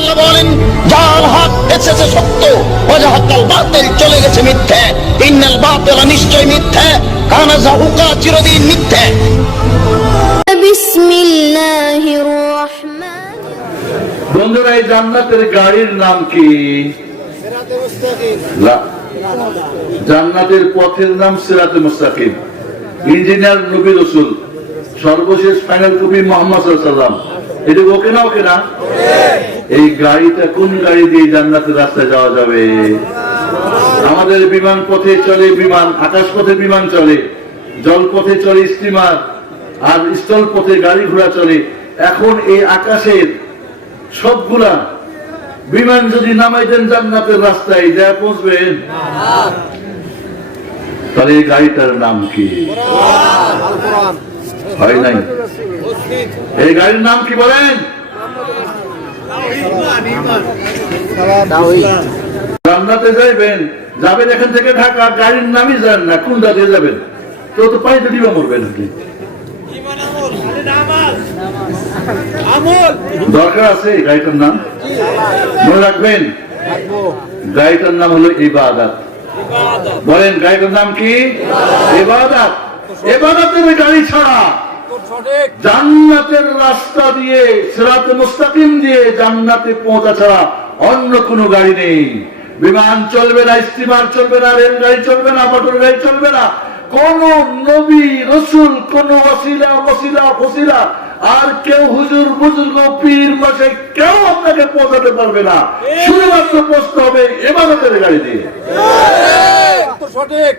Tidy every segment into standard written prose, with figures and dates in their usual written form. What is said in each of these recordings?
আল্লাহ বলেন যার হক এসেছে সত্য ওয়াজাহাকাল বাতিল চলে গেছে মিথ্যা ইন্নাল বাতিলা নিশ্চয় মিথ্যা কানা যাহুকা চিরদিন মিথ্যা। বিসমিল্লাহির রাহমানির বন্ধুরা, এই জান্নাতের গাড়ির নাম কি? জান্নাতের পথের নাম সিরাতে মুস্তাকিম। ইঞ্জিনিয়ার নবী রাসূল, সর্বশেষ ফাইনাল কবি মুহাম্মদ সাল্লাল্লাহু আলাইহি ওয়াসাল্লাম। এটা ওকে না? ওকে না? এই গাড়িটা কোন গাড়ি দিয়ে জান্নাতের রাস্তায় যাওয়া যাবে? আমাদের বিমান পথে চলে বিমান, আকাশ পথে বিমান চলে, জল পথে চলে স্টিমার, আর স্থল পথে গাড়ি ঘোড়া চলে। এখন এই আকাশের সবগুলা বিমান যদি নামাই দেন জান্নাতের রাস্তায় যা পৌঁছবেন? তাহলে এই গাড়িটার নাম কি? হয় নাই। এই গাড়ির নাম কি বলেন? জান্নাতে যাইবেন, যাবেন এখান থেকে ঢাকা, গাড়ির নামই যান না, কোনটা দিয়ে যাবেন? তো পানিতে দিবা মরবেন নাকি? দরকার আছে গাড়িটার নাম মনে রাখবেন। গাড়িটার নাম হলো ইবাদত। বলেন গাড়িটার নাম কি? ইবাদত। ইবাদতের গাড়ি ছাড়া জান্নাতের রাস্তা দিয়ে সিরাতে মুস্তাকিম দিয়ে জান্নাতে পৌঁছা ছাড়া অন্য কোনো গাড়ি নেই। বিমান চলবে না, স্টিমার চলবে না, রেলগাড়ি চলবে না, মোটর গাড়ি চলবে না। কোন নবী রাসূল, কোন ওসিলা আর কেউ হুজুর বুজুর্গ পীর মাসে কেউ আপনাকে পৌঁছাতে পারবে না। শুধুমাত্র পৌঁছতে হবে ইবাদতের গাড়ি দিয়ে। সঠিক।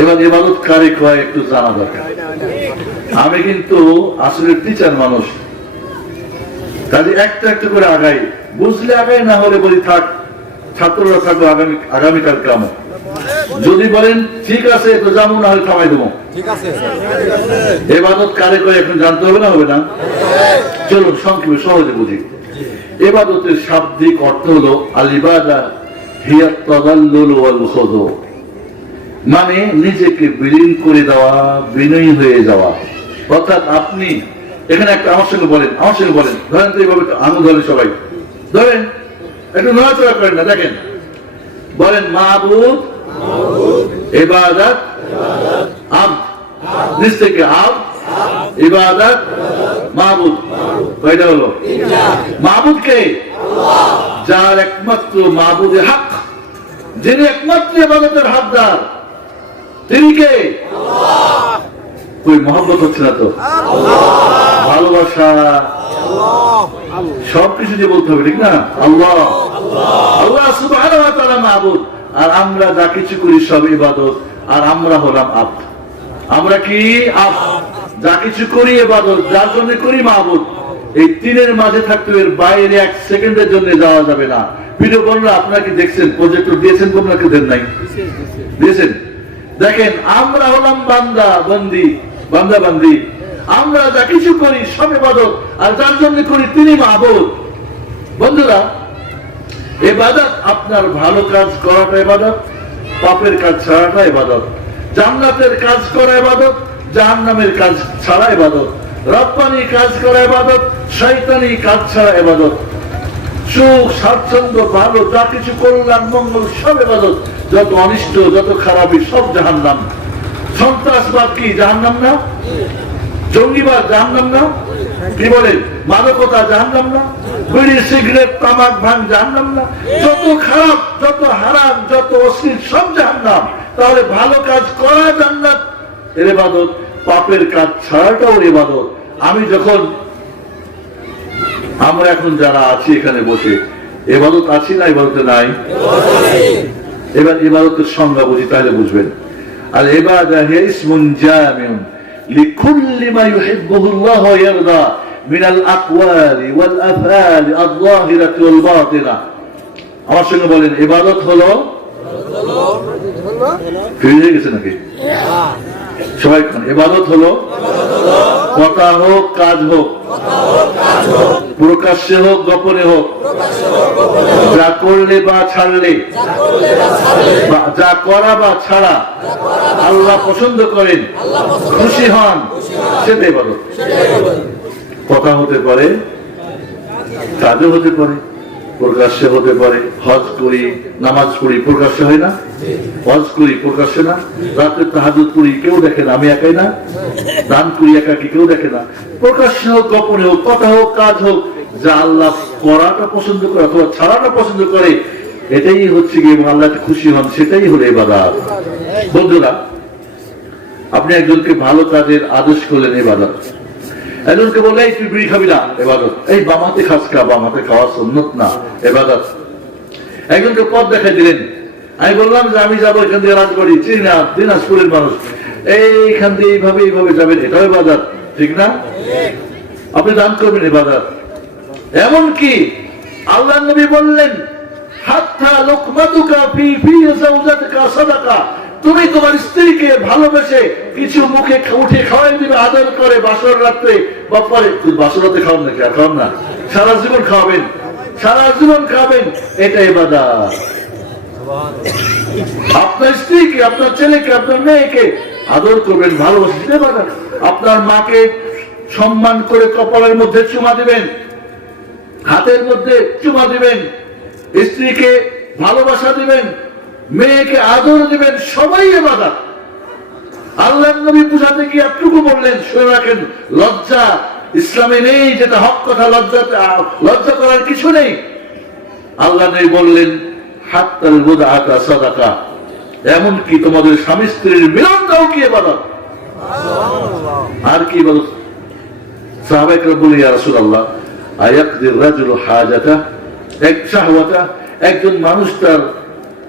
এবার ইবাদত কারে কয় একটু জানা দরকার। আমি কিন্তু আসলে টিচার মানুষ, কাজে একটা একটা করে আগাই, বুঝলে আগাই, না হলে বলি থাক, ছাত্ররা থাকবো আগামীকাল কামো। যদি বলেন ঠিক আছে তো যাবো, না হলে থামাই দেবো। ইবাদত কারে কয় এখন জানতে হবে না? হবে না? চলুন সংক্ষেপে সহজে বুঝি। ইবাদতের শাব্দিক অর্থ হলো আল ইবাদা হিয়া তাদাল্লুল ওয়াল খুদু, মানে নিজেকে বিলীন করে দেওয়া, বিনয়ী হয়ে যাওয়া। অর্থাৎ আপনি এখানে একটা আমার সঙ্গে বলেন ধরেন তো এইভাবে আঙুল ধরেন, সবাই ধরেন, একটু নড়াচড়া করেন না, দেখেন, বলেন মাবুদ, ইবাদত, আবদ। নিচ থেকে আবদ, ইবাদত, মাবুদ। কয়টা হলো? মাবুদ কে? যার একমাত্র মাবুদে হক, যিনি একমাত্র ইবাদতের হকদার, তিনি কে? কই মহব্বত হচ্ছে না তো? ভালোবাসা সবকিছু দিয়ে বলতে হবে, ঠিক না? আল্লাহ, আল্লাহ সুবহানাহু ওয়া তাআলা মাবুদ, আর আমরা যা কিছু করি সব ইবাদত, আর আমরা হলাম আবদ। আমরা কি? আবদ। যা কিছু করি ইবাদত, যার জন্য করি মাবুদ। এই তিনের মাঝে থাকতে এর বাইরে এক সেকেন্ডের জন্য যাওয়া যাবে না। ভিডিও বললো আপনারা কি দেখছেন? প্রজেক্টর দিয়েছেন কোন নাকি দেন নাই? দিয়েছেন। দেখেন, আমরা হলাম বান্দা বান্দি। আমরা যা কিছু করি সব ইবাদত, আর যার জন্য করি তিনি মাবুদ। বন্ধুরা, ইবাদত আপনার ভালো কাজ করাটা ইবাদত, পাপের কাজ ছাড়াটা ইবাদত, জান্নাতের কাজ করা ইবাদত, জাহান্নামের কাজ ছাড়া ইবাদত, রব্বানি কাজ করা ইবাদত, শয়তানি কাজ ছাড়া ইবাদত, সুখ স্বাচ্ছন্দ্য ভালো যা কিছু কল্যাণ মঙ্গল সব ইবাদত, যত অনিষ্ট যত খারাপই সব জাহান্নাম। সন্ত্রাসবাদ কি জাহান্নাম না? জঙ্গিবাদ জাহান্নাম না? কি বলেন? মাদকতা জাহান্নাম না? বিড়ি সিগারেট তামাক ভাঙ জাহান্নাম না? যত খারাপ, যত হারাম, যত অশ্লীল সব জাহান্নাম। তাহলে ভালো কাজ করা জান্নাত এর ইবাদত, পাপের কাজ ছাড়াটাও ইবাদত। আমরা এখন যারা আছি এখানে বসে, ইবাদত আছি না? ইবাদতে নাই? এবার ইবাদতের সংজ্ঞা বুঝি, তাহলে বুঝবেন। আর ইবাদা হিয়া ইসমুন জামিউন লিকুল্লি মা ইউহিব্বুহু আল্লাহ ওয়া ইয়ারদা মিনাল আকওয়ালি ওয়াল আফআলি আয-যাহিরাতি ওয়াল বাতিনা। আমার সঙ্গে বলেন, ইবাদত হলো, ফিরে গেছে নাকি সবাই? ইবাদত হলো কথা হোক, কাজ হোক, প্রকাশ্যে হোক, গোপনে হোক, যা করলে বা ছাড়লে, যা করা বা ছাড়া আল্লাহ পছন্দ করেন, খুশি হন, সেটাই ইবাদত। কথা হতে পারে, কাজও হতে পারে, প্রকাশ্যে হতে পারে। হজ করি, নামাজ পড়ি, প্রকাশ্যে হয় না? হজ করি, প্রকাশ্যে না? রাতে তাহাজ্জুদ পড়ি, কেউ দেখে না, আমি একাই না? দান করি একাকি, কেউ দেখে না। প্রকাশ্যে হোক, গোপনে হোক, কথা হোক, কাজ হোক, যা আল্লাহ করাটা পছন্দ করে অথবা ছাড়াটা পছন্দ করে, এটাই হচ্ছে গিয়ে আল্লাহ খুশি হন, সেটাই হলো ইবাদত। বন্ধুরা, আপনি একজনকে ভালো কাজের আদেশ করলেন, ইবাদত। একজনকে বললে এই তুই বিড়ি খাবি না, ইবাদত। এই বামাতে খাস খা, বামাতে খাওয়া সুন্নত না, ইবাদত। একজনকে পথ দেখাই দিলেন, আমি বললাম যে আমি যাবো এখান দিয়ে রাজবাড়ি, চিনি না, দিনাজপুরের মানুষ, এইখান দিয়ে এইভাবে এইভাবে যাবেন, এটাও ইবাদত, ঠিক না? আপনি দান করবেন, ইবাদত। এমনকি আল্লাহ নবী বললেন, হাত্তা লুকমাতুকা ফি ফি যাওজাতিকা সাদাকা, তুমি তোমার স্ত্রীকে ভালোবেসে কিছু মুখে উঠে খাওয়াই দিবে, আদর করে, বাসর রাত্রে বা পরে। বাসর রাতে খাওয়ান নাকি? আর খাওয়ান না, সারা জীবন খাওয়াবেন, সারা জীবন খাবেন, এটা ইবাদত। আপনার স্ত্রীকে, আপনার ছেলেকে, আপনার মেয়েকে আদর করবেন, ভালোবাসেন, ইবাদত। আপনার মাকে সম্মান করে কপালের মধ্যে চুমা দিবেন, হাতের মধ্যে চুমা দিবেন, স্ত্রীকে ভালোবাসা দিবেন, মেয়েকে আদর দিবেন, সবাই ইবাদত। আল্লাহর নবী বুঝাতে গিয়ে এতটুকু বললেন, শুনে রাখেন, লজ্জা ইসলামে নেই, যেটা হক কথা। লজ্জা করার কিছু নেই। আল্লাহ নবী বললেন, হাত্তাল বুদআতা সাদাকা, এমনকি তোমাদের স্বামী স্ত্রীর মিলনটাও কি ইবাদত। আর কি ইবাদত? সাহাবায়ে কেরাম বলে, ইয়া রাসূলুল্লাহ, আয়াকদির রাজুলু হাজাতা, এক শাহওয়াতা, একজন মানুষ তার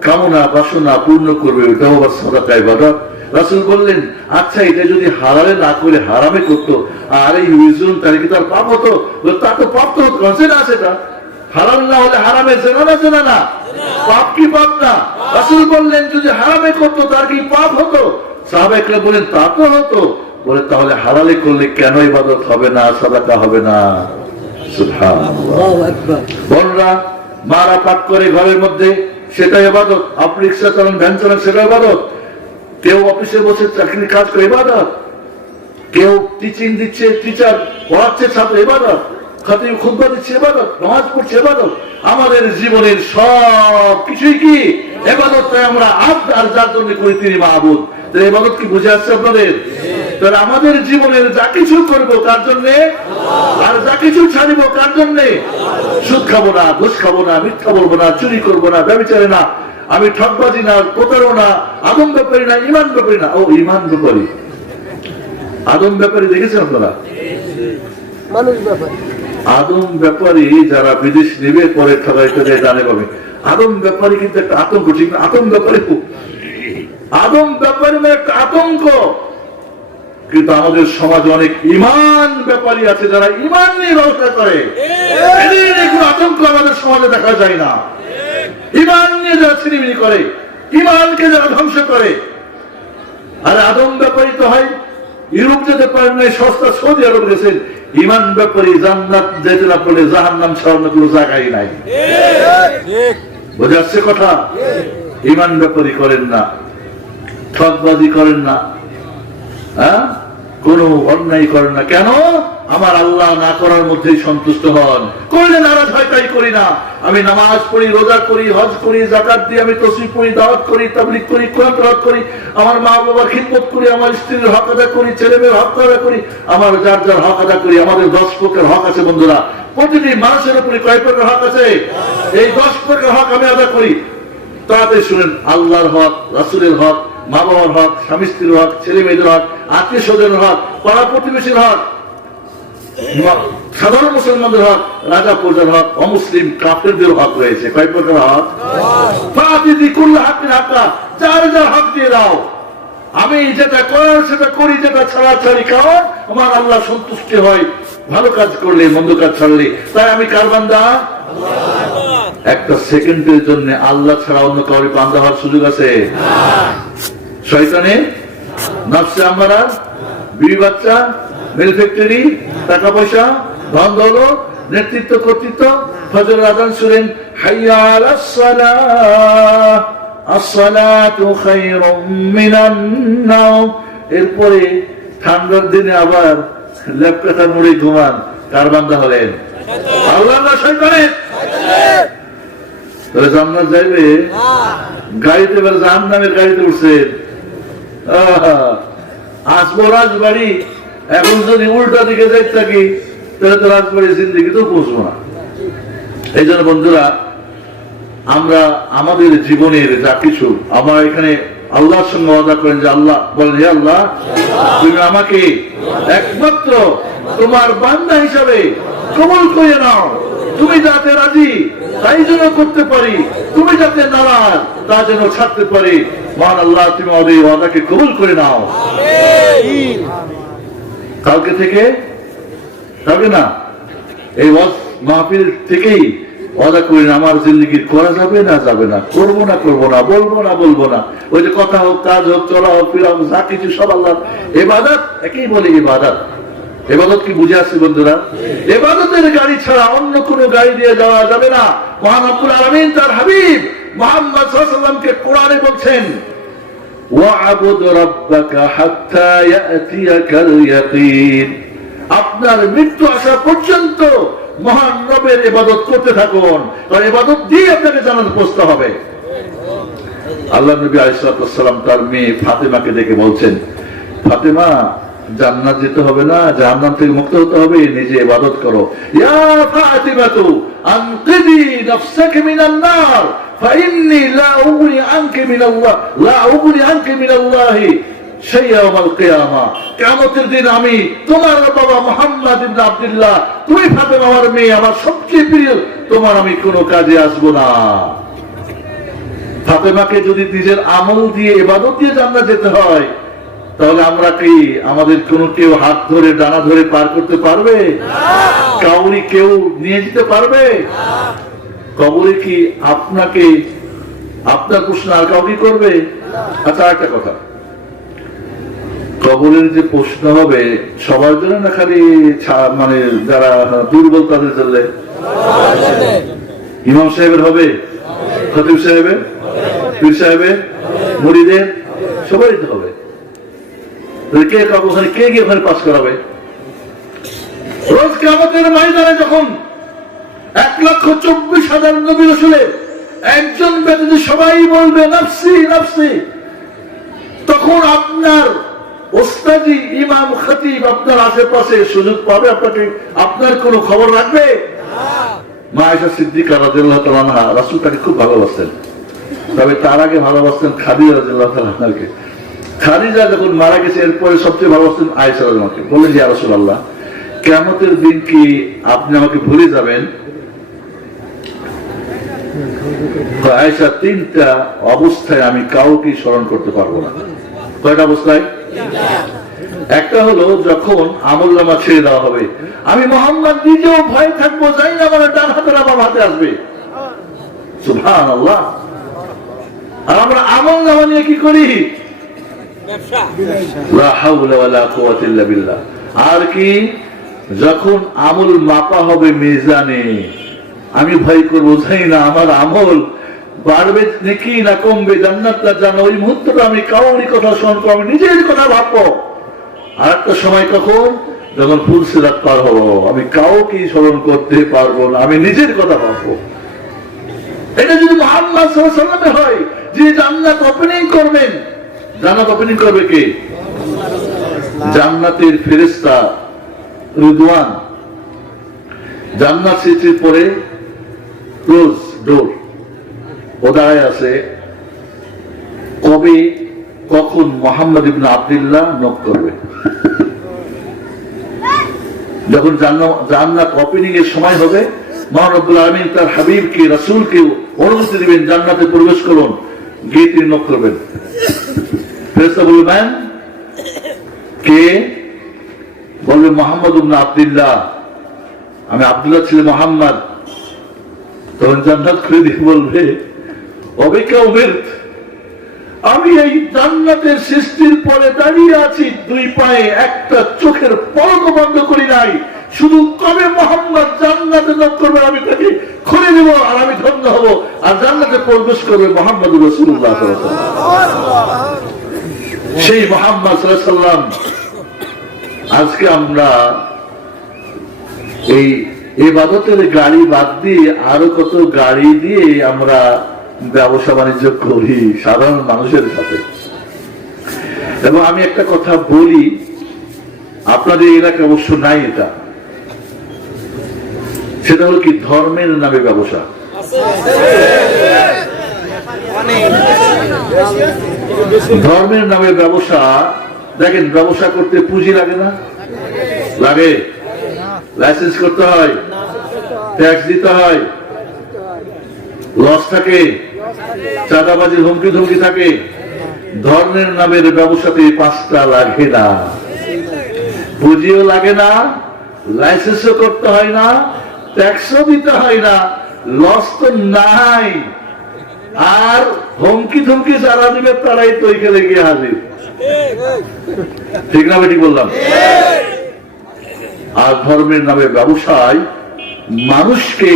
কামনা বাসনা পূর্ণ করবে, ওটাও আবার সাদাকা, ইবাদত। রাসূল বললেন, আচ্ছা এটা যদি হালালে না করে হারামে করতো, আর এই ইউজুন তাহলে কি তার পাপ হতো? তা তো পাপ তো হতো না, সেটা হারাম না হলে হারামে জেনা না, জেনা না, পাপ কি পাপ না? রাসূল বললেন, যদি হারামে করতো তার কি পাপ হতো? সাহাবায়ে কেরাম বলেন, তা তো হতো। বলে, তাহলে হালালে করলে কেন ইবাদত হবে না, সাদাকা হবে না? সুবহানাল্লাহ। বোনরা, মারা পাক করে ঘরের মধ্যে, সেটা ইবাদত। আপনি রিক্সা চালান, ভ্যান চালান, সেটা ইবাদত। কেউ অফিসে বসে চাকরির কাজ করে, ইবাদত। কেউ টিচিং দিচ্ছে, টিচার পড়াচ্ছে, ছাত্র, ইবাদত। খতিব খুতবা দিচ্ছে, ইবাদত। নামাজ পড়ছে, ইবাদত। আমাদের জীবনের সব কিছুই কি ইবাদত। তাই আমরা আব্দ, আর যার জন্য করি তিনি মাহবুদ। তাই ইবাদত কি বুঝে আসছে আপনাদের? তাহলে আমাদের জীবনের যা কিছু করবো কার জন্যে, আর যা কিছু ছাড়িব কার জন্যে? সুদ খাবো না, ঘুষ খাবো না, মিথ্যা বলবো না, চুরি করবো না, ব্যভিচারে না, আমি ঠকবাজি না, প্রতারণা, আদম ব্যাপারী না, ইমান ব্যাপারী না। ও ইমান ব্যাপারী, আদম ব্যাপারী দেখেছেন আপনারা? মানুষ ব্যাপারী, আদম ব্যাপারী যারা বিদেশ নেবে, পরে ঠগাই ঠগাই জানে পাবে। আদম ব্যাপারী কিন্তু একটা আতঙ্ক, ঠিক না? আদম ব্যাপারী, আদম ব্যাপারী মানে একটা আতঙ্ক। কিন্তু আমাদের সমাজে অনেক ইমান ব্যাপারী আছে, যারা ইমান নিয়ে ব্যবসা করে। এদের আতঙ্ক আমাদের সমাজে দেখা যায় না। ইমান নিয়ে যারা ছিনিমিনি করে, ইমানকে যারা ধ্বংস করে। আর আদম ব্যাপারী তো হয় ইউরোপ যেতে পারেন না, সস্তা সৌদি আরব গেছেন। ইমান ব্যাপারী জান্নাত যেতে না পারলে জাহান্নাম ছাড়ানোর কোনো জায়গায় নাই। বোঝা যাচ্ছে কথা? ইমান ব্যাপারী করেন না, ঠকবাজি করেন না, হ্যাঁ, কোন অন্যায় করেন না। কেন? আমার আল্লাহ না করার মধ্যেই সন্তুষ্ট হন। করলে নারাজ হয়, তাই করি না। আমি নামাজ পড়ি, রোজা করি, হজ করি, যাকাত দিই, আমি তসবিহ পড়ি, দাওয়াত করি, তাবলীগ করি, কোরআন তেলাওয়াত করি, আমার মা বাবার খিদমত করি, আমার স্ত্রীর হক আদা করি, ছেলে মেয়ের হক আদা করি, আমার যার যার হক আদা করি। আমাদের 10 প্রকার হক আছে বন্ধুরা। প্রতিটি মানুষের উপরে কয় প্রকার হক আছে? এই 10 প্রকার হক আমি আদা করি। তাড়াতাড়ি শুনেন, আল্লাহর হক, রাসূলের হক, মা বাবার হক, স্বামী স্ত্রীর হক, ছেলে মেয়েদের হক, আত্মীয় স্বজনের হক, পাড়া প্রতিবেশীর হক, সাধারণ মুসলমানদের হক, রাজা প্রজার হক, অমুসলিম কাফেরদের হক রয়েছে। কয় প্রকার হক? ফাতিদি কুল্লু হাক্কিন হাক্কা, যার যার হক দিয়ে দাও। আমি যেটা করার সেটা করি, যেটা ছাড়া ছাড়ি। কারণ আমার আল্লাহ সন্তুষ্ট হয় ভালো কাজ করলে, মন্দ কাজ ছাড়লে। তাই আমি কার বান্দা? একটা সেকেন্ডের জন্য আল্লাহ ছাড়া অন্য কাউকে বান্দা হওয়ার সুযোগ আছে? শয়তানের, নফসে আমারা, বিবি বাচ্চা, মিল ফ্যাক্টরি, টাকা পয়সা, ধন দৌলত, নেতৃত্ব, কর্তৃত্ব। ফজর আযান শুনেন, হাইয়া আলাস সালাহ, আসসালাতু খায়রুম মিনান নাওম। এরপরে ঠান্ডার দিনে আবার লেপকাটা মুড়ি ঘুমান। কার বান্দা হলেন? আল্লাহ না শয়তানের? তাহলে জান্নাত যাইবে গাড়িতে, এবার জাহান্নামের গাড়িতে উঠছেন। আসবো রাজবাড়ি, এখন যদি উল্টা দিকে যাইতে থাকি তাহলে তো রাজবাড়ি জিন্দিগি তো পৌঁছবো না। এই জন্য বন্ধুরা, আমরা আমাদের জীবনের যা কিছু, আমরা এখানে আল্লাহর সঙ্গে ওয়াদা করেন যে আল্লাহ বলেন, হে আল্লাহ, তুমি আমাকে একমাত্র তোমার বান্দা হিসাবে কবুল করে নাও। তুমি যাতে রাজি তাই যেন করতে পারি, তুমি যাতে নারাজ তা যেন ছাড়তে পারি। মহান আল্লাহ, তুমি আমাদের এই ওয়াদাকে কবুল করে নাও। কালকে থেকে, কালকে না, এই মাহফিল থেকেই ওয়াদা করেন আমার জিন্দেগি করা যাবে না, যাবে না, করবো না, করবো না, বলবো না, বলবো না। ওই যে কথা হোক, কাজ হোক, চলা হোক, ফিরা হোক, যা কিছু সব আল্লাহ ইবাদত। একেই বলে ইবাদত। ইবাদত কি বুঝে আসছে বন্ধুরা? ইবাদতের গাড়ি ছাড়া অন্য কোনো গাড়ি দিয়ে যাওয়া যাবে না। মহান রব্বুল আলামিন তার হাবিব মুহাম্মদ সাল্লাল্লাহু আলাইহি ওয়াসাল্লামকে কোরআনে বলছেন, ওয়া'বুদ রাব্বাকা হাত্তা ইয়াতিয়াকাল ইয়াকিন। আপনার মৃত্যু আসা পর্যন্ত মহান রবের ইবাদত করতে থাকুন, কারণ ইবাদত দিয়ে আপনাকে জান্নাতে পৌঁছতে হবে। আল্লাহ নবী আলাইহিস সালাম তার মেয়ে ফাতেমাকে ডেকে বলছেন, ফাতেমা, জান্নাত যেতে হবে না, জাহান্নাম থেকে মুক্ত হতে হবে, নিজে ইবাদত করো। ইয়া ফাতিমাতু আনকিদি নাফসাকা মিনান নার ফাইন্নী লা উগনি আনকি মিনাল্লাহি শাইআ ইয়াউমাল কিয়ামা। কিয়ামতের দিন আমি তোমার বাবা মুহাম্মদ ইবনে আব্দুল্লাহ, তুমি ফাতেমা আমার মেয়ে, আমার সবচেয়ে প্রিয়, তোমার আমি কোনো কাজে আসবো না। ফাতেমাকে যদি নিজের আমল দিয়ে ইবাদত দিয়ে জান্নাত যেতে হয়, তাহলে আমরা কি, আমাদের কোন কেউ হাত ধরে ডানা ধরে পার করতে পারবে? কাউরি কেউ নিয়ে যেতে পারবে? কবরে কি আপনাকে, আপনার প্রশ্ন আর কাউরি করবে? আচ্ছা, একটা কথা, কবরের যে প্রশ্ন হবে সবার জন্য না, খালি মানে যারা দুর্বল তাদের জন্য? ইমাম সাহেবের হবে, খতিব সাহেবের, পীর সাহেবের, মুরিদের, সবাই তো হবে। কে ওখানে, কে গিয়ে ওখানে পাস করাবে? রোজ কিয়ামতের ময়দানে যখন 1,24,000 নবী রাসূলের একজন ব্যতীত সবাই বলবে নাফসি নাফসি, তখন আপনার ওস্তাদি ইমাম খতিব আপনার আশেপাশে সুযোগ পাবে, আপনাকে, আপনার কোনো খবর রাখবে? মা আয়েশা সিদ্দিকা রাদিয়াল্লাহু তাআলা আনহা রাসূল তাকে খুব ভালোবাসতেন, তবে তার আগে ভালোবাসতেন খাদিজা রাদিয়াল্লাহু তাআলা আনহাকে। খাদিজা যখন মারা গেছে, এরপরে সবচেয়ে ভালোবাসতেন আয়েশা রাদিয়াল্লাহু আনহাকে। বললেন, ইয়া রাসূলুল্লাহ, কিয়ামতের দিন কি আপনি আমাকে ভুলে যাবেন? আয়েশা, 3টা অবস্থায় আমি কাউকে স্মরণ করতে পারবো না। কয়টা অবস্থায়? একটা হলো যখন আমলনামা ছেড়ে দেওয়া হবে, আমি মুহাম্মদ নিজেও ভয় থাকবো, যাই না আমার ডান হাতে না বাম হাতে আসবে। সুবহানাল্লাহ। আর আমরা আমলনামা নিয়ে কি করি? লা হাওলা ওয়ালা কুওয়াতা ইল্লা বিল্লাহ। আর কি, যখন আমল মাপা হবে মিজানে, আমি ভয় করবো, যাই না আমার আমল বাড়বে নাকি না কমবে, জান্নাত না জানো, ওই মুহূর্তটা আমি কাউরি কথা স্মরণ করবো, নিজের কথা ভাববো। আর একটা সময় কখন, যখন ফুল সিরাত পার হবো, আমি কাউকে স্মরণ করতে পারবো না, আমি নিজের কথা ভাববো। এটা যদি মুহাম্মদ সাল্লাল্লাহু আলাইহি ওয়াসাল্লামে হয়, যে জান্নাত ওপেনিং করবেন, জান্নাত ওপেনিং করবে কে? জান্নাতের ফেরেশতা রিদওয়ান। জান্নাত সৃষ্টির পরে ক্লোজ ডোর, ও দাঁড়ায় আছে, কবে কখন মুহাম্মদ ইবনে আব্দুল্লাহ নক করবে। যখন জান্নাত ওপেনিং এর সময় হবে, মহান রব্বুল আলামিন তার হাবিবকে, রাসূলকে অনুমতি দিবেন, জান্নাতে প্রবেশ করুন, গিয়ে তিনি নক করবেন। ফেরেশতা বলবেন, কে? বলবে মুহাম্মদ ইবনে আব্দুল্লাহ, আমি আব্দুল্লাহ ছিল মুহাম্মদ। তখন জান্নাত খুলে দিয়ে বলবে, অবিকা উমের, আমি এই জান্নাতের সৃষ্টির পরে দাঁড়িয়ে আছি, 2 পায়ে, একটা চোখের পলক বন্ধ করি নাই, শুধু কবে মুহাম্মদ জান্নাতে নক করবে আমি তাকে খুলে দেব, আর আমি ধন্য হব, আর জান্নাতে প্রবেশ করবে মুহাম্মদ রাসূলুল্লাহ সাল্লাল্লাহু আলাইহি ওয়াসাল্লাম। সেই মুহাম্মদ সাল্লাল্লাহু আলাইহি ওয়াসাল্লাম। আজকে আমরা এই ইবাদতের গাড়ি বাদ দিয়ে আরো কত গাড়ি দিয়ে আমরা ব্যবসা বাণিজ্য করি সাধারণ মানুষের সাথে। এবং আমি একটা কথা বলি, আপনাদের এলাকায় অবশ্য নাই এটা, সেটা হলো কি ধর্মের নামে ব্যবসা। ধর্মের নামে ব্যবসা, দেখেন ব্যবসা করতে পুঁজি লাগে না? লাগে। লাইসেন্স করতে হয়, ট্যাক্স দিতে হয়, লস থাকে, চাঁদাবাজির হুমকি ধমকি থাকে। ধর্মের নামের ব্যবসাতে 5টা লাগে না, পুঁজিও লাগে না, লাইসেন্সও করতে হয় না, ট্যাক্সও দিতে হয় না, লস তো নাই। আর হুমকি ধমকি যারা দিবে তারাই তো এখানে গিয়ে হাজির। ঠিক না বেটি বললাম? আর ধর্মের নামে ব্যবসায় মানুষকে,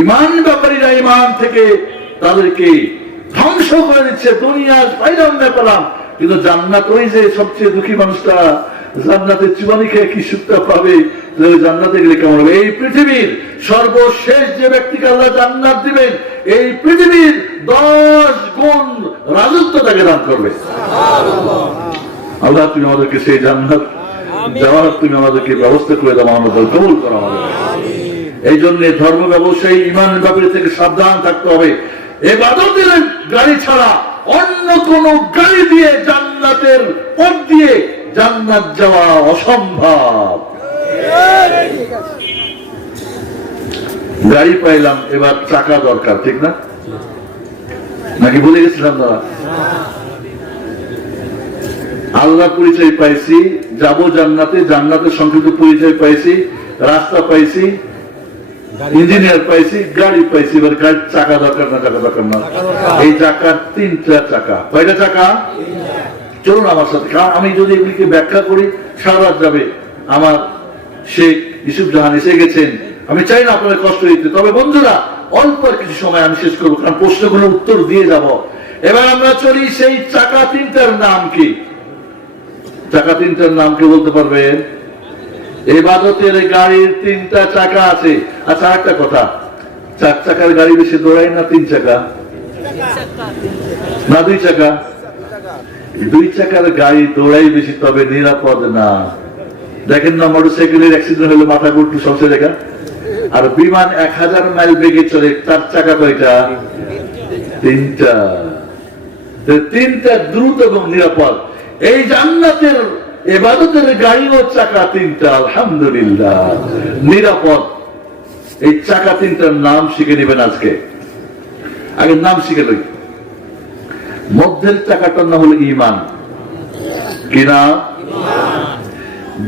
ইমান ব্যাপারীরা ইমান থেকে তাদেরকে ধ্বংস করে দিচ্ছে। দুনিয়ার পাইলাম না পেলাম, কিন্তু জান্নাত, ওই যে সবচেয়ে দুঃখী মানুষটা জান্নাতে চুবানি খেয়ে কি সুখটা পাবে, জান্নাতে গেলে কেমন হবে? এই পৃথিবীর সর্বশেষ যে ব্যক্তিকে আল্লাহ জান্নাত দিবেন, এই পৃথিবীর 10 গুণ রাজত্ব তাকে দান করবে। আল্লাহ তুমি আমাদেরকে সেই জান্নাত যাওয়ার তুমি আমাদেরকে ব্যবস্থা করে দাও, আমাদের কবুল করা হবে। এই জন্য ধর্ম ব্যবসায়ী ইমান ব্যাপারে থেকে সাবধান থাকতে হবে। ইবাদতের গাড়ি ছাড়া অন্য কোন গাড়ি দিয়ে জান্নাতের পথ দিয়ে জান্নাত যাওয়া অসম্ভব। গাড়ি পাইলাম, এবার চাকা দরকার, ঠিক না? নাকি ভুলে গেছিলাম দাদা? আল্লাহ পরিচয় পাইছি, যাব জান্নাতে, জান্নাতের সংক্ষিপ্ত পরিচয় পাইছি, রাস্তা পাইছি, ইঞ্জিনিয়ার পাইছি, গাড়ি পাইছি। এবার গাড়ির চাকা দরকার না? চাকা দরকার না? এই চাকার 3টা চাকা। কয়টা চাকা? চলুন আমার সাথে, কারণ আমি যদি এগুলিকে ব্যাখ্যা করি সারা রাত যাবে। আমার শেখ ইউসুফ জাহান এসে গেছেন, আমি চাই না আপনাদের কষ্ট দিতে, তবে বন্ধুরা অল্প কিছু সময় আমি শেষ করবো, কারণ প্রশ্নগুলো উত্তর দিয়ে যাব। এবার আমরা চলি, সেই চাকা 3টার নাম কি? চাকা 3টার নাম কি বলতে পারবেন? ইবাদতের গাড়ির 3টা চাকা আছে। আচ্ছা একটা কথা, 4 চাকার গাড়ি বেশি দৌড়ায় না 3 চাকা? না 2 চাকা? 2 চাকার গাড়ি দৌড়াই বেশি, তবে নিরাপদ না। দেখেন না মোটরসাইকেলের অ্যাক্সিডেন্ট হলে মাথা গুটু সবসে দেখা। আর বিমান 1000 মাইল বেগে চলে, 4 চাকা কয়টা? 3টা। 3টা দ্রুত এবং নিরাপদ। এই জান্নাতের ইবাদতের গাড়িও চাকা 3টা, আলহামদুলিল্লাহ, নিরাপদ। এই চাকা 3টার নাম শিখে নেবেন আজকে। আগে নাম শিখে লই। মধ্যের চাকাটার নাম হলো ঈমান, কি নাম?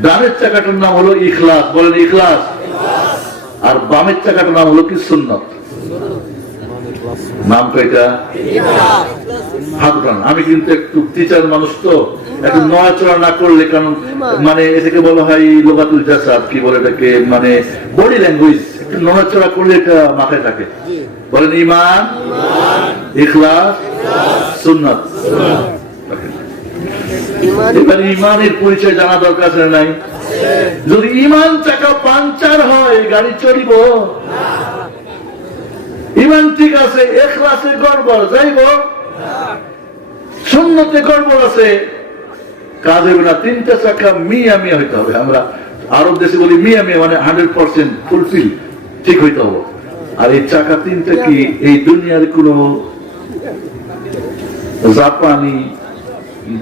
ডানের চাকাটার নাম হলো ইখলাস, বলেন ইখলাস। আর বামের চাকাটার নাম হলো কি? সুন্নাত। নাম কয়টা? হাত উঠান। আমি কিন্তু একটু টিচার মানুষ, তো একটু নড়াচড়া না করলে, কারণ মানে এটাকে বলা হয় লোগাতুল জাসাদ, কি বলে এটাকে, মানে বডি ল্যাঙ্গুয়েজ, একটু নড়াচড়া করলে এটা মাথায় থাকে। বলেন ঈমান, ইখলাস, সুন্নাত। এবার ঈমানের পরিচয় জানা দরকার আছে নাই? যদি ঈমান চাকা পাংচার হয়, গাড়ি চলিব? ঈমান ঠিক আছে, ইখলাসে গড়বড়, যাইব? সুন্নতে গড়বড় আছে, কাজ হবে না। 3টা চাকা মিয়া মিয়া হইতে হবে। আমরা আরব দেশে বলি মিয়া মিয়া, মানে 100% ফুলফিল, ঠিক হইতে হবে। আর এই চাকা 3টা কি এই দুনিয়ার কোন জাপানি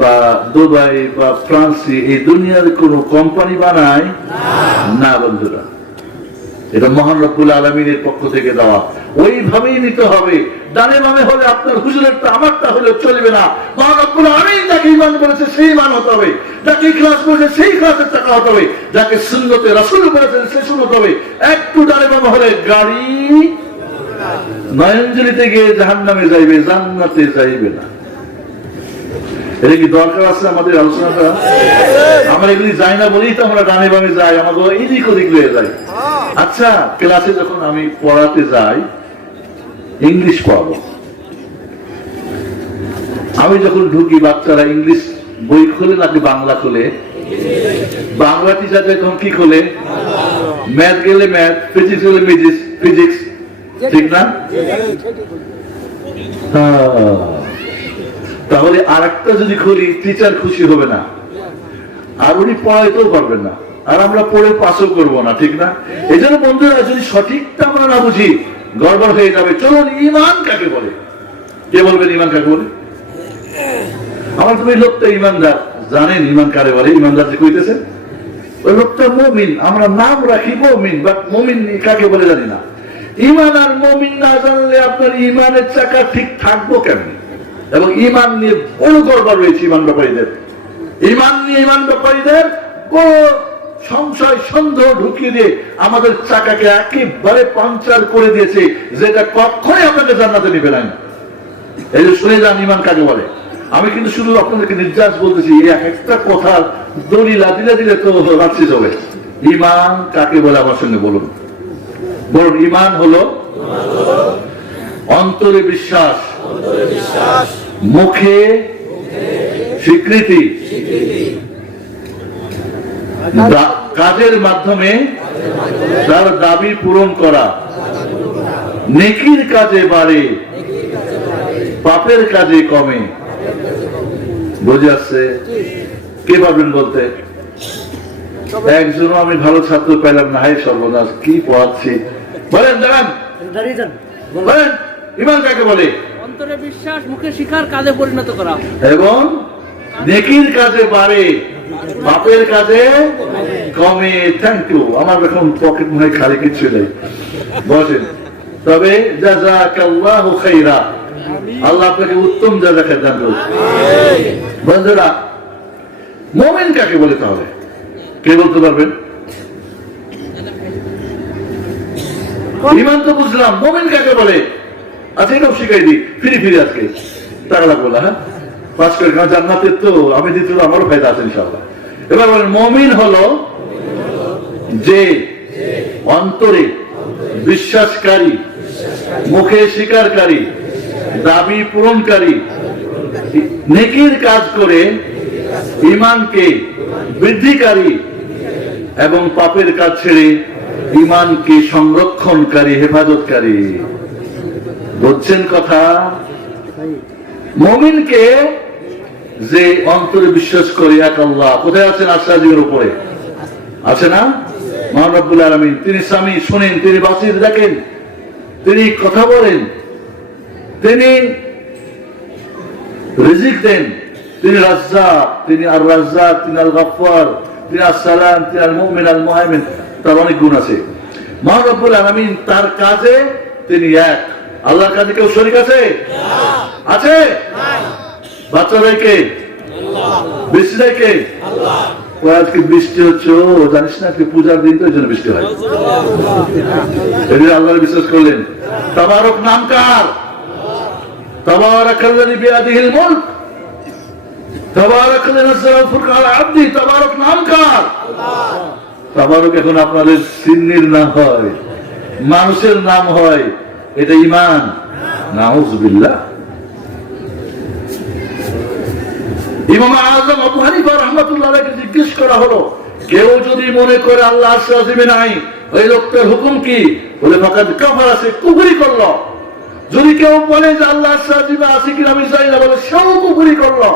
বা দুবাই বা ফ্রান্সি, এই দুনিয়ার কোন কোম্পানি বানায় না বন্ধুরা। এটা মহান রব্বুল আলামিনের পক্ষ থেকে দেওয়া, ওইভাবেই নিতে হবে। ডানে বামে হলে আপনার হুজুরেরটা আমারটা হলে চলবে না। মহান রব্বুল আলামিন যাকে ঈমান করেছে সেই ঈমান হতে হবে, যাকে ইখলাস করেছে সেই ইখলাসের টাকা হতে হবে, যাকে সুন্নতে রাসূল করেছেন সেই সুন্নত হবে। একটু ডানে বামে হলে গাড়ি নয়নজলিতে গিয়ে জাহান্নামে যাইবে, জান্নাতে যাইবে না। এটা কি দরকার আছে আমাদের আলোচনাটা? আমরা এগুলি যাই না বলেই তো আমরা ডানে বামে যাই, আমাদের এদিক ওদিক হয়ে যাই। আচ্ছা, ক্লাসে যখন আমি পড়াতে যাই, ইংলিশ পড়াবো, আমি যখন ঢুকি বাচ্চারা ইংলিশ বই খোলে নাকি বাংলা খোলে? বাংলা টিচার তখন কি খোলে? ম্যাথ গেলে ম্যাথ, ফিজিক্স গেলে ফিজিক্স, ঠিক না? হ্যাঁ। তাহলে আর একটা যদি খুলি, টিচার খুশি হবে না, আর উনি পড়াইতেও পারবেন না, আর আমরা পড়ে পাসও করবো না, ঠিক না? এই জন্য বন্ধুরা, যদি সঠিকটা আমরা না বুঝি গড়বড় হয়ে যাবে। চলুন, ঈমান কাকে বলে? কে বলবেন ঈমান কাকে বলে? আমার তুমি লোকটা ইমানদার, জানেন ঈমান কারে বলে? ঈমানদার যে কইতেছেন ওই লোকটা মুমিন। আমরা নাম রাখি মুমিন, বাট মুমিন কাকে বলে জানি না। ঈমান আর মুমিন না জানলে আপনার ঈমানের চাকা ঠিক থাকবো কেমন? এবং ঈমান নিয়ে বড় গড়বড় রয়েছে ঈমান ব্যাপারীদের। ঈমান নিয়ে ঈমান ব্যাপারীদের বড় সংশয় সন্দেহ ঢুকিয়ে দিয়ে আমাদের চাকাকে একেবারে পাংচার করে দিয়েছে, যেটা কখনোই আপনাকে জান্নাতে নিবে না। এই যে শুনে যান ঈমান কাকে বলে। আমি কিন্তু শুধু আপনাদেরকে নির্যাস বলতেছি, এক একটা কথা দলিল দিলে দিলে তো রাত্রি যাবে। ঈমান কাকে বলে আমার সঙ্গে বলুন, বলুন। ঈমান হলো অন্তরে বিশ্বাস, মুখে স্বীকৃতি, কাজের মাধ্যমে তার দাবি পূরণ করা, নেকির কাজে বাড়ে, পাপের কাজে কমে। বুঝে আসছে? কে পারবেন বলতে? একজনও আমি ভালো ছাত্র পেলাম না। হাই সর্বনাশ, কি পড়াচ্ছি! বলেন, দাঁড়ান, বলেন ঈমান কাকে বলে? অন্তরে বিশ্বাস, মুখে স্বীকার, কাজে পরিণত করা, এবং নেকির কাজে বাড়ে, পাপের কাজে কমে। Thank you. আমার এখন পকেট মনে খালি কিছু নেই, বসেন। তবে জাযাকাল্লাহু খাইরা, আল্লাহ আপনাকে উত্তম জাযা দান করুন। বন্ধুরা, মুমিন কাকে বলে তাহলে? কে বলতে পারবেন? ঈমান তো বুঝলাম, মুমিন কাকে বলে? আচ্ছা, এটাও শিখাই দিই ফিরে ফিরে আজকে, টাকা লাগবো না। হ্যাঁ, পাস করে জান্নাতের তো আমি দিতে, আমারও ফায়দা আছে ইনশাআল্লাহ। এবার বলেন, মুমিন হলো যে অন্তরে বিশ্বাসকারী, মুখে স্বীকারকারী, দাবি পূরণকারী, নেকির কাজ করে ঈমানকে বৃদ্ধিকারী, এবং পাপের কাজ ছেড়ে ঈমানকে সংরক্ষণকারী, হেফাজতকারী। বুঝছেন কথা? মুমিনকে যে অন্তরে বিশ্বাস করে এক আল্লাহ, কোথায় আছেন? আরশের উপরে আছে না? মহান রব্বুল আলামিন। তিনি স্বামী, শুনেন, তিনি বাসির দেখেন, তিনি কথা বলেন, তিনি রিজিক দেন, তিনি রাজ্জাক, তিনি আর রাজ্জাক, তিনি আল গফফার, তিনি আসসালাম, তিনি আল মুমিন, আল মুহাইমিন। তার অনেক গুণ আছে। মহান রব্বুল আলামিন তার কাজে তিনি এক। আল্লাহর কাজে কেউ শরীক আছে? আছে? বাচ্চারাই কে? বৃষ্টিটাই কে? আজকে বৃষ্টি হচ্ছে, ও জানিস না আজকে পূজার দিন, তো এই জন্য বৃষ্টি হয়। আল্লাহ বিশ্বাস করলেন। তাবারক নাম কার? তাবারাকাল্লাযী বিয়াদিহিল মুলক, তাবারাকাল্লাযী নাযালা ফুরকান আলা আবদি। তাবারক নাম কার? তাবারক এখন আপনাদের সিন্নির নাম হয়, মানুষের নাম হয়, এটা ঈমান? নাউযুবিল্লাহ। ইমাম আযম আবু হানিফা রাহমাতুল্লাহ আলাইহি জিজ্ঞেস করা হলো, কেউ যদি মনে করে আল্লাহ আরশে নাই, ওই লোকটার হুকুম কি? বলে ফাকাদ কাফারা, সে কুফরি করলো। যদি কেউ বলে যে আল্লাহ আরশে আছে কিনা আমি জানি না, বলে সেও কুফরি করলো।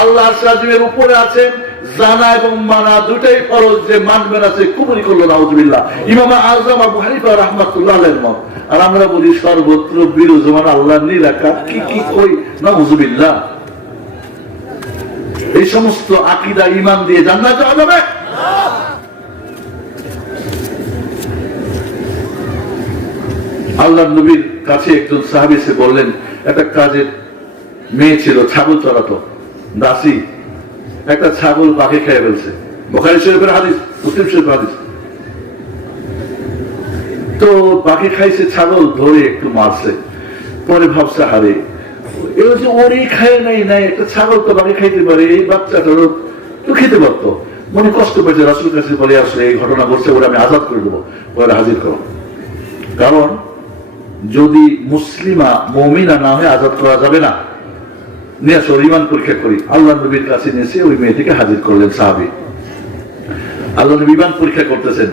আল্লাহ আরশের উপরে আছেন, জানা এবং মানা দুটাই ফরজ, যে মানবে না সে কুফরি করলো। নাউযুবিল্লাহ। ইমাম আযম আবু হানিফা রাহমাতুল্লাহ আলাইহির মত। আর আমরা বলি সর্বত্র বিরাজমান আল্লাহর নিরাকার, কি কি কই? নাউযুবিল্লাহ। এই সমস্ত আকীদা ঈমান দিয়ে জান্নাতে যাওয়া যাবে? আল্লাহর নবীর কাছে একজন সাহাবী এসে বললেন, একটা কাজের মেয়ে ছিল, ছাগল চড়াতো, দাসী, একটা ছাগল পাখি খেয়ে ফেলছে। বুখারী শরীফের হাদিস, মুসলিম শরীফের হাদিস। তো পাখি খাইছে, ছাগল ধরে একটু মারছে, পরে ভাবছে হারে এবার যে ওরই খায় নাই, একটা ছাগল তো বাকি খাইতে পারে, এই বাচ্চাটারও তো খেতে পারতো। মনে কষ্ট পেয়েছে, রাসূলের কাছে বলে আসলে এই ঘটনা ঘটছে, ওরা আমি আজাদ করে দেবো, ওরা হাজির করো। কারণ যদি মুসলিমা মুমিনা না হয় আজাদ করা যাবে না। নিয়ে আসো, ঈমান পরীক্ষা করি। আল্লাহ নবীর কাছে নিয়েছে, ওই মেয়েটিকে হাজির করলেন সাহাবী। আল্লাহ নবী ঈমান পরীক্ষা করতেছেন,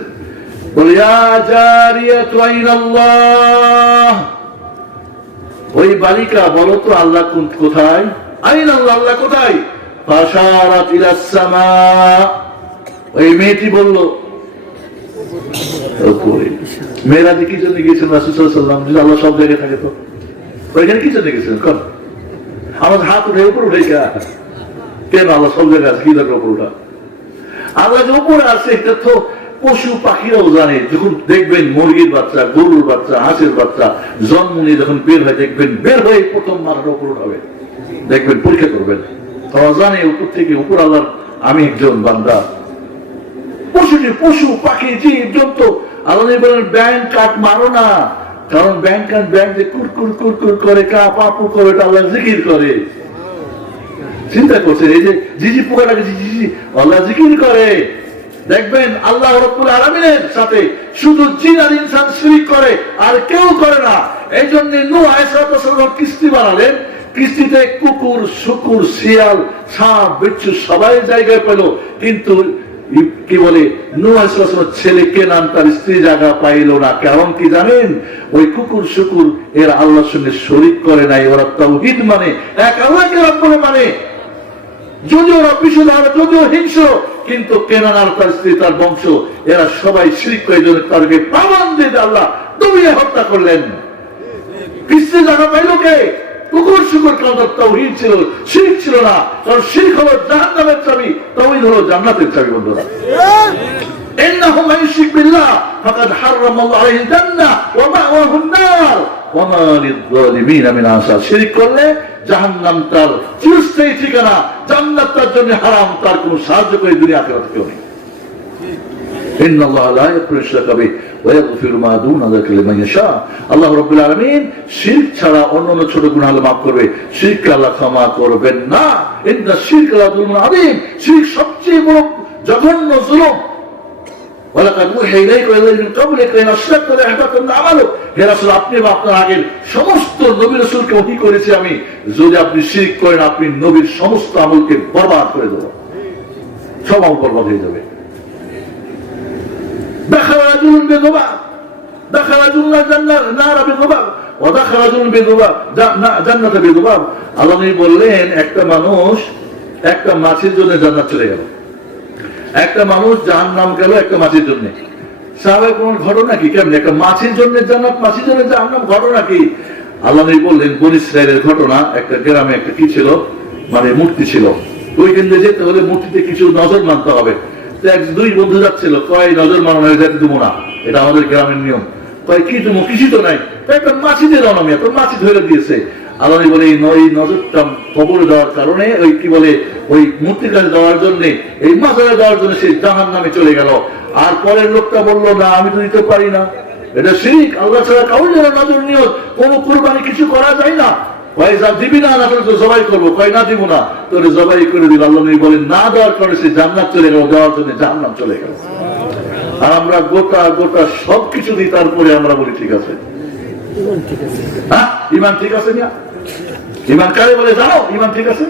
বলে ইয়া জারিয়াতু আইনাল্লাহ, ওই বালিকা বলো তো আল্লাহ কোথায়? আইনাল্লাহ, আল্লাহ কোথায়? ফাশারাত ইলাস সামা, ওই মেয়েটি বলল উপরে। মেয়েরাজে কি জন্য গিয়েছেন রাসূল সাল্লাল্লাহু আলাইহি ওয়াসাল্লাম? যদি আল্লাহ সব জায়গায় থাকে তো ওইখানে কি জন্য গেছেন? কোন আমার হাত উঠে উপর উঠে কেন? আল্লাহ সব জায়গায় আছে, কি দরকার উপর উঠা? আল্লাহ যে উপরে আছে এটা তো পশু পাখিরাও জানে। যখন দেখবেন মুরগির বাচ্চা, গরুর বাচ্চা, হাঁসের বাচ্চা জন্ম নিয়ে যখন বের হয়, দেখবেন বের হয়ে প্রথম মাথার উপর উঠাবে, দেখবেন পরীক্ষা করবেন, তারা জানে উপর থেকে উপর আল্লাহর আমি একজন বান্দা। পশু পাখি জীব জন্তু আল্লাহ বলেন ব্যাংক কাট মারো না, কারণ ব্যাংক যে কুরকুর কুরকুর করে কা পাপু করে আল্লাহ জিকির করে। চিন্তা করছে এই যে জিজি পোকাটাকে জিজি আল্লাহ জিকির করে। দেখবেন আল্লাহ রাব্বুল আলামিনের সাথে শুধু জিন আর ইনসান শিরক করে, আর কেউ করে না। এই জন্য নূহ আলাইহিস সালাম কিস্তি বানালেন, কিস্তিতে কুকুর শুকুর শিয়াল সাপ বিচ্ছু সবাই জায়গায় পেল, কিন্তু কি বলে নূহ আলাইহিস সালামের ছেলে কেনান তার স্ত্রী জায়গা পাইল না। কারণ কি জানেন? ওই কুকুর শুকুর এরা আল্লাহর সঙ্গে শরীক করে নাই, ওরা তাওহীদ মানে, এক আল্লাহকে রব বলে মানে। যদিও ওরা বিশুদ্ধ, যদিও হিংস্র, কিন্তু কেনান আর তার স্ত্রী তার বংশ এরা সবাই শিরক করে, জন্য তাদেরকে প্রমাণ দিয়ে আল্লাহ ডুবিয়ে হত্যা করলেন। কিস্তি জায়গা পাইল কে? কুকুর শুকুর, কারণ তার তাওহীদ ছিল, শিরক ছিল না। কারণ শিরক হলো জাহান্নামের চাবি, তাওহীদ হলো জান্নাতের চাবি। বন্ধুরা, ইন্নাহু মান ইউশরিক বিল্লাহ ফাকাদ হারামাল্লাহু আলাইহিল জান্নাহ ওয়া মাওয়াহুন নার ওয়া মা লিয-যালিমিনা মিন আনসার। শিরক করলে জাহান্নাম তার চিরস্থায়ী ঠিকানা, জান্নাত তার জন্য হারাম, তার কোনো সাহায্যকারী দুনিয়া আখিরাতে কেউ নেই। ইন্নাল্লাহা লা ইয়াগফিরু আশ-শিরকা বিহি ওয়া ইয়াগফিরু মা দুনা যালিকা লিমান ইয়াশা। আল্লাহ রাব্বুল আলামিন শিরক ছাড়া অন্যান্য ছোট গুনাহ হলে মাফ করবে, শিরক আল্লাহ ক্ষমা করবেন না। ইন্না শিরকা লাযুলমুন আযীম, শিরক সবচেয়ে বড় জঘন্য জুলুম। ওয়ালাকাদ উহিয়া ইলাইকা ওয়া ইলা মিন ক্বাবলিকা ইন আশরাকতা লায়াহবাতান্না আমালুক। হে রাসূল, আপনি বা আপনার আগের সমস্ত নবী রাসূলকে ওহী করেছি আমি, যদি আপনি শিরক করেন আপনি নবীর সমস্ত আমলকে বরবাদ করে দেবেন, সব আমল বরবাদ হয়ে যাবে। دخل رجل بذباب دخل رجل النار بذباب ودخل رجل بذباب জান্নাত بذباب। আল্লাহ বললেন একটা মানুষ একটা মাছির জন্য জান্নাত চলে গেল, একটা মানুষ জাহান্নাম গেল একটা মাছির জন্য। স্বাভাবিক কোন ঘটনা কি? কেমন একটা মাছির জন্য জান্নাত, মাছির জন্য জাহান্নাম, ঘটনা কি? আল্লাহ বললেন বনী ইসরাইলের ঘটনা। একটা গ্রামে একটা কি ছিল, মানে মূর্তি ছিল। ওইখান দিয়ে যেতে হলে মূর্তিতে কিছু নজর মানতে হবে। দুই বন্ধু যাচ্ছিল, কয় নজর মানো না, যেতে দেবো না, এটা আমাদের গ্রামের নিয়ম। কয় কি দেবো? কিছু তো নাই। একটা মাছি দিয়ে রওনা, তো মাছি ধরে দিয়েছে। আল্লাহ বলে এই নজরটা কবর দেওয়ার কারণে, ওই কি বলে ওই মূর্তির কাছে দেওয়ার জন্য, এই মাছারে দেওয়ার জন্য সে জাহান্নামে চলে গেল। আর পরের লোকটা বললো না, আমি তো দিতে পারি না, এটা শিরক, আল্লাহ ছাড়া কাউর যেন নজর নিয়ত, কোন কুরবানি কিছু করা যায় না। কয় যা দিবি না, তো জবাই করবো। কয় না দিব না, তোরে জবাই করে দিল। আল্লাহ বলেন না দেওয়ার কারণে সে জান্নাত চলে গেল, দেওয়ার জন্য জাহান্নাম চলে গেল। আর আমরা গোটা গোটা সবকিছু দিই, তারপরে আমরা বলি ঠিক আছে। হ্যাঁ, ইমান ঠিক আছে না? ইমান কারে বলে জানো? ইমান ঠিক আছে।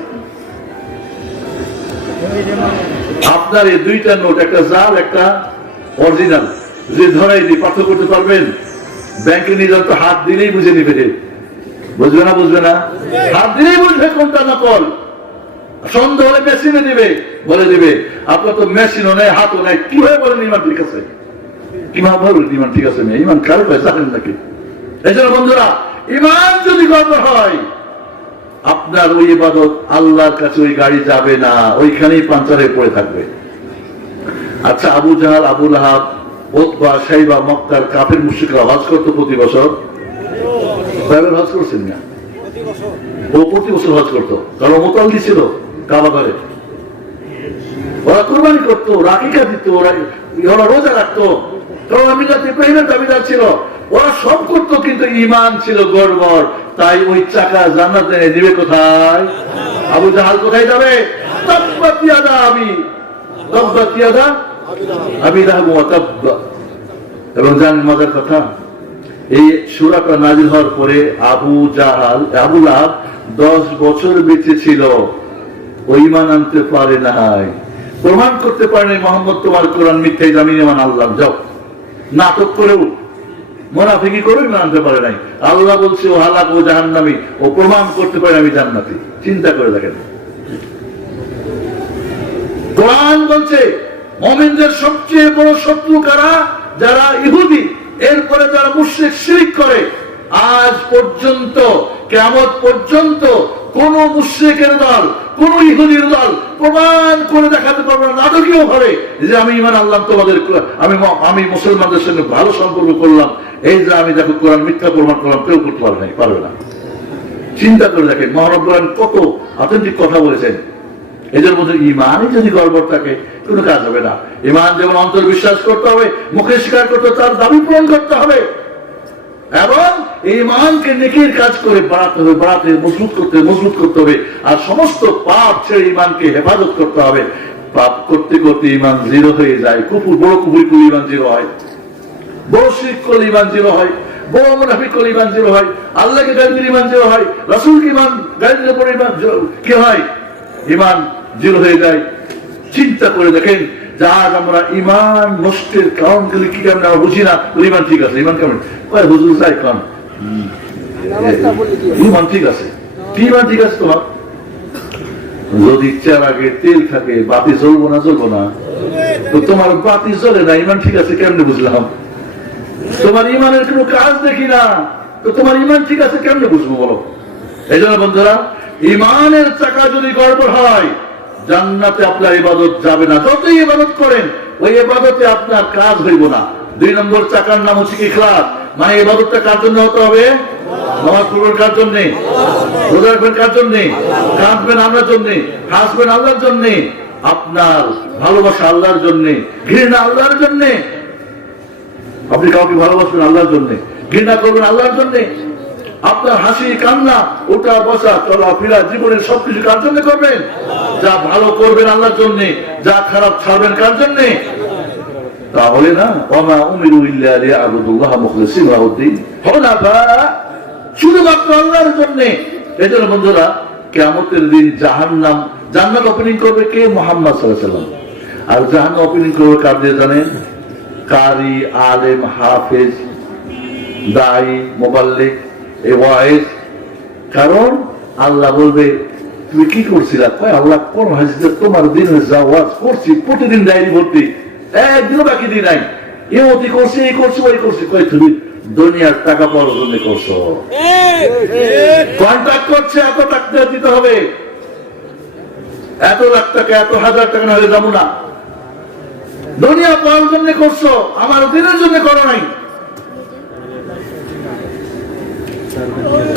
আপনার এই দুইটা নোট, একটা জাল একটা অরিজিনাল, যে ধরাই দিই পার্থক্য করতে পারবেন? ব্যাংকে নিয়ে যান তো হাত দিলেই বুঝে নিবে, বুঝবে না? বুঝবে না? হাত দিলেই বুঝবে কোনটা নকল। সন্দেহ হলে মেশিনে দিবে, বলে দিবে। আপনার তো মেশিনও নেই, হাতও নেই, কিভাবে বলেন ইমান ঠিক আছে? কিভাবে বলবেন ইমান ঠিক আছে? ইমান কার কাছে জানেন নাকি? এই জন্য বন্ধুরা, ইমান যদি গর্ব হয়, আপনার ওই ইবাদত আল্লাহর কাছে ওই গাড়ি যাবে না, ওইখানেই পাঞ্চারে পড়ে থাকবে। আচ্ছা, আবু জাহাল, আবু লাহাব, উতবা, শাইবা, মক্কার কাফের মুশরিকরা হজ করতো প্রতি বছর। হজ করছেন না? ও প্রতি বছর হজ করতো, কারণ মোতাল্লি ছিল কাবা ঘরে। ওরা কুরবানি করতো, রাকিকা দিত, ওরা রোজা রাখতো, কারণ মিলাদ ইব্রাহিমের দাবিদার ছিল। ওরা সব করতো, কিন্তু ঈমান ছিল গড়বড়। তাই ওই চাকা জান্নাতে দিবে কোথায়? আবু জাহাল কোথায় যাবে? তাব্বাত ইয়াদা আবি লাহাব ওয়া তাব্ব। এবং জানেন মজার কথা, এই সূরাটা নাযিল হওয়ার পরে আবু লাহাব 10 বছর বেঁচে ছিল, ও ঈমান আনতে পারে নাই, প্রমাণ করতে পারে নাই মুহাম্মদ তোমার কোরআন মিথ্যা, জামিন মান আল্লাহ। যাও নাটক করেও মুনাফিকি করে ইমান আনতে পারে নাই। আল্লাহ বলছে ও হালাক ও জাহান্নামী, ও প্রমাণ করতে পারে আমি জান্নাতি। চিন্তা করে দেখেন, কোরআন বলছে মুমিনদের সবচেয়ে বড় শত্রু কারা? যারা ইহুদি, এরপরে যারা মুশরিক শিরক করে। আজ পর্যন্ত কিয়ামত পর্যন্ত কোন মুশরিকের দল, কোন ইহুদির দল প্রমাণ করে দেখাতে পারবে না নাটকীয় ভাবে যে আমি ঈমান আনলাম, তোমাদের আমি মুসলমানদের সঙ্গে ভালো সম্পর্ক করলাম, এই যে আমি দেখো কোরআন মিথ্যা প্রমাণ করলাম, কেউ করতে পারবে না। চিন্তা করে দেখেন মহানবী কত অথেন্টিক কথা বলেছেন। এদের মধ্যে ঈমানই যদি গড়বড় থাকে কোনো কাজ হবে না। ঈমান যেমন অন্তর বিশ্বাস করতে হবে, মুখে স্বীকার করতে হবে, তার দাবি পূরণ করতে হবে, এবং ঈমানকে নেকির কাজ করে বাড়াতে মজবুত করতে হবে। আর সমস্ত পাপ ছেড়ে ঈমানকে হেফাজত করতে হবে। পাপ করতে করতে ঈমান জিরো হয়ে যায়। বড় কুফরি করলে ঈমান জিরো হয়, বড় শিরক করলে ঈমান জিরো হয়, বড় মুনাফিক করলে ঈমান জিরো হয়, আল্লাহকে গালি দিলে ঈমান জিরো হয়, রাসূলকে ঈমান গালি দিলে পরে ঈমান কি হয়? ঈমান জিরো হয়ে যায়। চিন্তা করে দেখেন যে আজ আমরা ঈমান নষ্টের কারণগুলি কি কেমন আমরা বুঝি না। ঈমান ঠিক আছে, ঈমান কেমন হুজুর চাই কারণ ঈমান ঠিক আছে, কি ঈমান ঠিক আছে তোমার? যদি চার আগে তেল থাকে বাতি জ্বলবো না তো তোমার বাতি জ্বলে না, ঈমান ঠিক আছে কেমনে বুঝলাম? তোমার ঈমানের কোনো কাজ দেখি না, তো তোমার ঈমান ঠিক আছে কেমনে বুঝবো বলো? এই জন্য বন্ধুরা, ঈমানের চাকা যদি গড়বড় হয় জান্নাতে আপনার ইবাদত যাবে না। যতই ইবাদত করেন ওই ইবাদতে আপনার কাজ হইব না। 2 নম্বর চাকার নাম হচ্ছে ইখলাস, মানে ইবাদতটা কার জন্য হতে হবে? নামাজ পড়বেন কার জন্য? রোজা রাখবেন কার জন্য? কাঁদবেন আল্লাহর জন্য, হাসবেন আল্লাহর জন্য, আপনার ভালোবাসা আল্লাহর জন্য, ঘৃণা আল্লাহর জন্য। আপনি কাউকে ভালোবাসবেন আল্লাহর জন্য, ঘৃণা করবেন আল্লাহর জন্য। আপনার হাসি কান্না ওঠা বসা চলাফেরা জীবনের সবকিছু কার জন্য করবেন? যা ভালো করবেন আল্লাহর জন্য, যা খারাপ ছাড়বেন কার জন্য? তাহলে না ওমা উমিরু ইল্লা লিয়াবুদুল্লাহ মুখলিসিন লাহুদ্দিন, হুনাফা, শুধুমাত্র আল্লাহর জন্য। এজন্য বন্ধুরা, কিয়ামতের দিন জাহান্নাম, জান্নাত ওপেনিং করবে কে? মুহাম্মদ সাল্লাল্লাহু আলাইহি ওয়াসাল্লাম। আর জাহান্নাম ওপেনিং করবে কার দিয়ে জানেন? কারি, আলেম, হাফেজ, দাঈ, মুবাল্লিগ, ওয়াইজ। কারণ আল্লাহ বলবে তুমি কি করছিলা? আল্লাহ কোন হাজিতে তোমার দিন ওয়াজ করছি, প্রতিদিন ডায়েরি ভর্তি, একদিনও বাকি দিই নাই, এমতি করছি, এই করছি, ওই করছি। তুমি দুনিয়ার টাকা পাওয়ার জন্য করছো, কন্ট্রাক্ট করছে, এত টাকা দিতে হবে, এত লাখ টাকা, এত হাজার টাকা না হলে যাবো না। দুনিয়া পাওয়ার জন্য করছো, আমার দিনের জন্য করো নাই।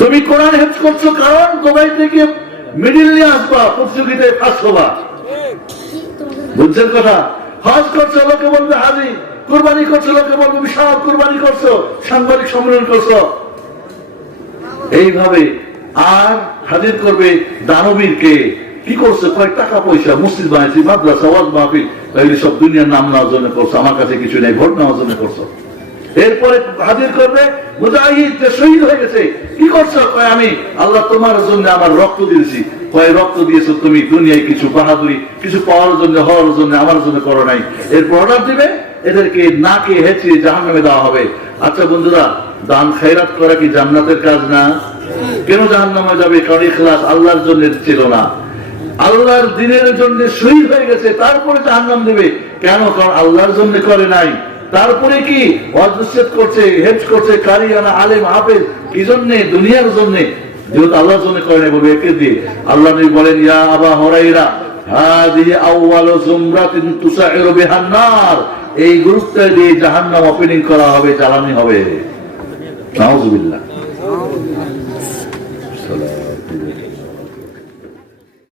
তুমি কোরআন হেফজ করছো কারণ দুবাই থেকে মিডিল নিয়ে আসবা, প্রতিযোগিতায় ফার্স্ট হবা। বুঝছেন কথা? হজ করছো, লোকে বলবে হাজি। কুরবানি করছো, লোকে বলবে বিশাল কুরবানি করছো, সাংবাদিক সম্মেলন করছো, এইভাবে। আর হাজির করবে দানবীরকে। কি করছো? কয়েক টাকা পয়সা, মসজিদ বানাইছি, মাদ্রাসা, ওয়াজ মাহফিল, তাইলে সব দুনিয়ার নাম নেওয়ার জন্য করছো, আমার কাছে কিছু নেই, ভোট নেওয়ার জন্য করছো। এরপরে হাজির করবে মুজাহিদ, যে শহীদ হয়ে গেছে। কি করছো? আমি আল্লাহ তোমার জন্য আমার রক্ত দিয়েছি। রক্ত দিয়েছো তুমি দুনিয়ায় কিছু বাহাদুরি, কিছু পাওয়ার জন্য, হওয়ার জন্য, আমার জন্য করো নাই। এরপর অর্ডার দিবে, এদেরকে নাকে হেঁচিয়ে জাহান্নামে দেওয়া হবে। আচ্ছা বন্ধুরা, দান খায়রাত করা কি জান্নাতের কাজ না? কেন জাহান্নামে যাবে? কারণ ইখলাস আল্লাহর জন্য ছিল না, আল্লাহর দ্বীনের জন্য শহীদ হয়ে গেছে, তারপরে জাহান্নাম দেবে। কেন? কারণ আল্লাহর জন্য করে নাই। তারপরে কি ওয়াজ করছে, হেফজ করছে, কারিয়ানা, আলেম, হাফেজ, কি জন্য? দুনিয়ার জন্য। যেহেতু আল্লাহর জন্য করে নাই, বলবে একে দিয়ে। আল্লাহ নবী বলেন, ইয়া আবা হুরায়রা হাযিহি আউয়ালু যুমরাতিন তুসাইরু বিহান নার, এই গ্রুপটা দিয়ে জাহান্নাম ওপেনিং করা হবে, জ্বালানি হবে। নাউযুবিল্লাহ।